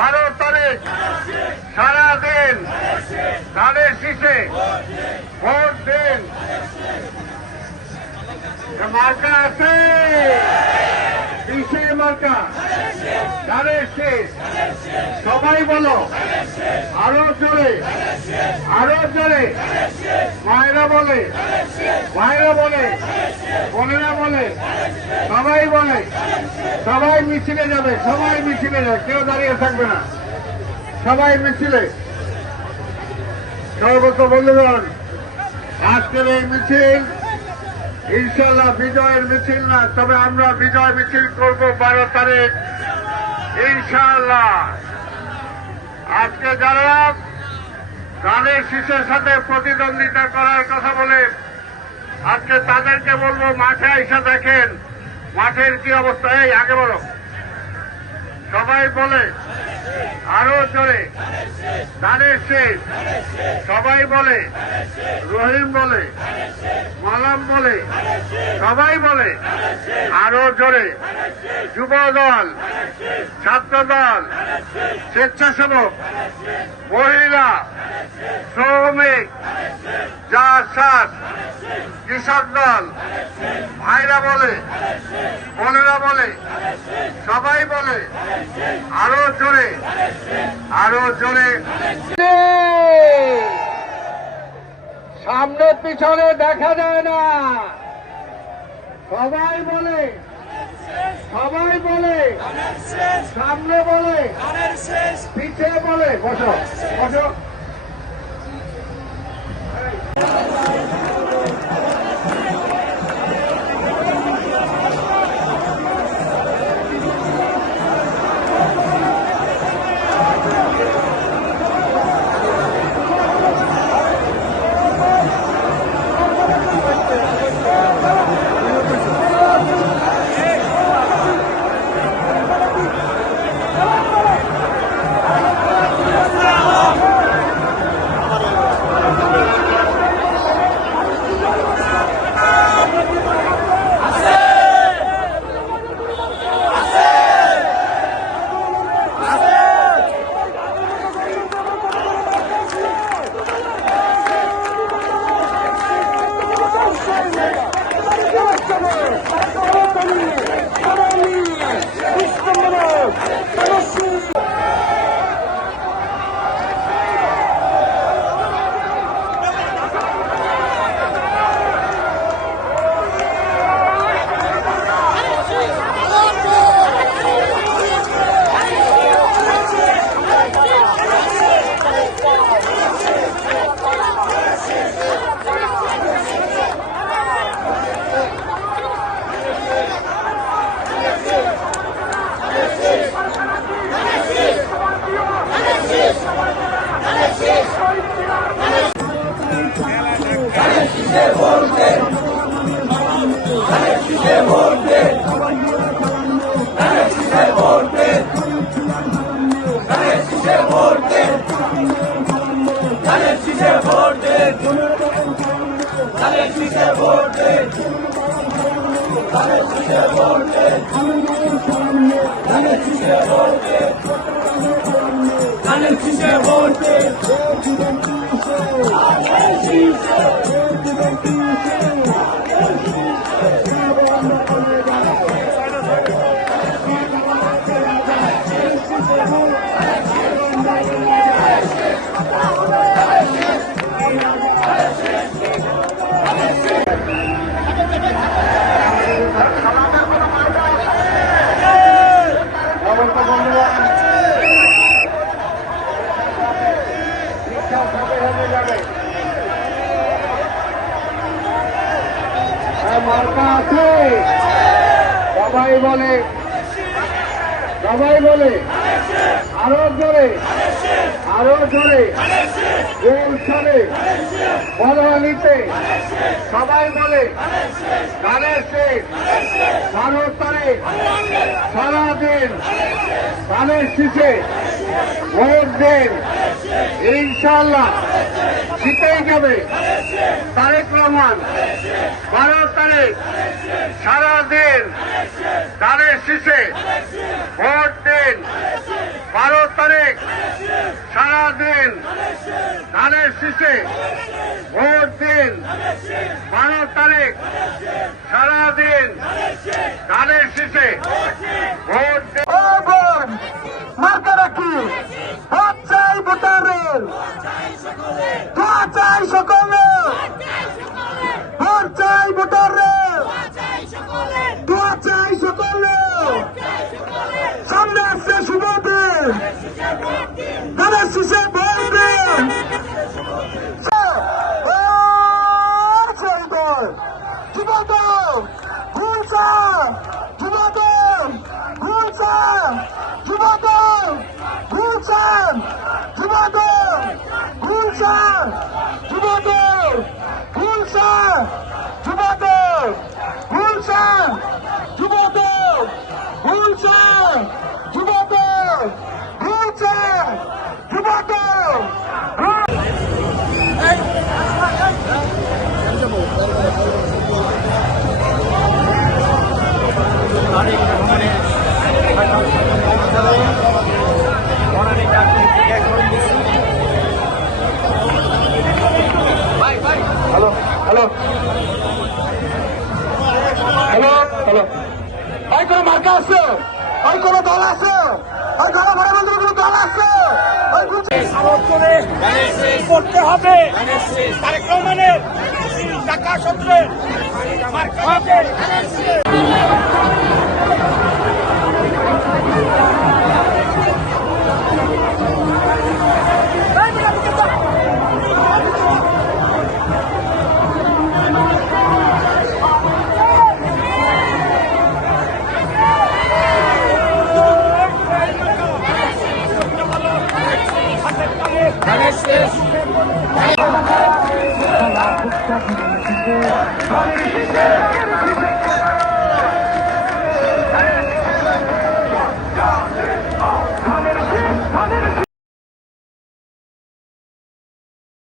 12 তারিখ সারাদিন ধানের শীষে ভোট দিন। মার্কা আছে, শীষে মার্কা, ধানের শীষ। সবাই বলো আরো জোরে, আরো জোরে। মায়েরা বলে, ভাইরা বলে, বোনেরা বলে, সবাই বলে। সবাই মিছিলে যাবে, সবাই মিছিলে যাবে, কেউ দাঁড়িয়ে থাকবে না, সবাই মিছিলে। সর্বত বন্ধুগণ, আজকের এই মিছিল ইনশাল্লাহ বিজয়ের মিছিল না, তবে আমরা বিজয় মিছিল করব 12 তারিখ ইনশাল্লাহ। আজকে যারা ধানের শীষের সাথে প্রতিদ্বন্দ্বিতা করার কথা বলে, আজকে তাদেরকে বলবো মাঠে এসে দেখেন মাঠের কি অবস্থা। এই আগে বলো, সবাই বলে আরো জোরে, ধানের শীষ। সবাই বলে, রহিম বলে, মালাম বলে, সবাই বলে আরো জোরে। যুব দল, ছাত্র দল, স্বেচ্ছাসেবক, মহিলা, শ্রমিক, জাসাদ, কৃষক দল, ভাইরা বলে, বোনেরা বলে, সবাই বলে আরো জোরে, আরো জোরে। সামনে পিছনে দেখা যায় না, সবাই বলে, সবাই বলে, সামনে বলে, পিছিয়ে বলে। বসো বসো। মার্কা আছে, সবাই বলে, সবাই বলে আরো জোরে, আরো জোরে। গুলশানে, বলহানিতে সবাই বলে ধানের শীষ। 12 তারিখ সারাদিন ধানের শীষে ভোট দিন। ইনশাআল্লাহ জিতেই যাবে তারেক রহমান। 12 তারিখ সারাদিন ধানের শীষে ভোট দিন। 12 তারিখ সারাদিন ধানের শীষে ভোট দিন। 12 তারিখ সারাদিন ধানের শীষে ভোট দিন। মার্কা রাখি ভোট চাই ভোটারের, দোয়া চাই সকলের, ভোট চাই ভোটারের, দোয়া চাই সকলের। সামনে আসছে শুভ দিন, ধানের শীষে ভোট দিন। Jubo Dal Gulshan, Jubo Dal Gulshan, Jubo Dal Gulshan, Jubo Dal Gulshan, Jubo Dal Gulshan, Jubo Dal Gulshan, Jubo Dal Gulshan, Jubo Dal Gulshan, Jubo Dal. Hello hello hello hello, ওই কোনো মার্কা আছে, ওই কোনো দল আছে, ওই ঘরে ঘরে বলতে কোনো দল আছে, সমর্থনে করতে হবে তারেক রহমানের টাকা সূত্রে মার্কা হবে। ধানের শীষে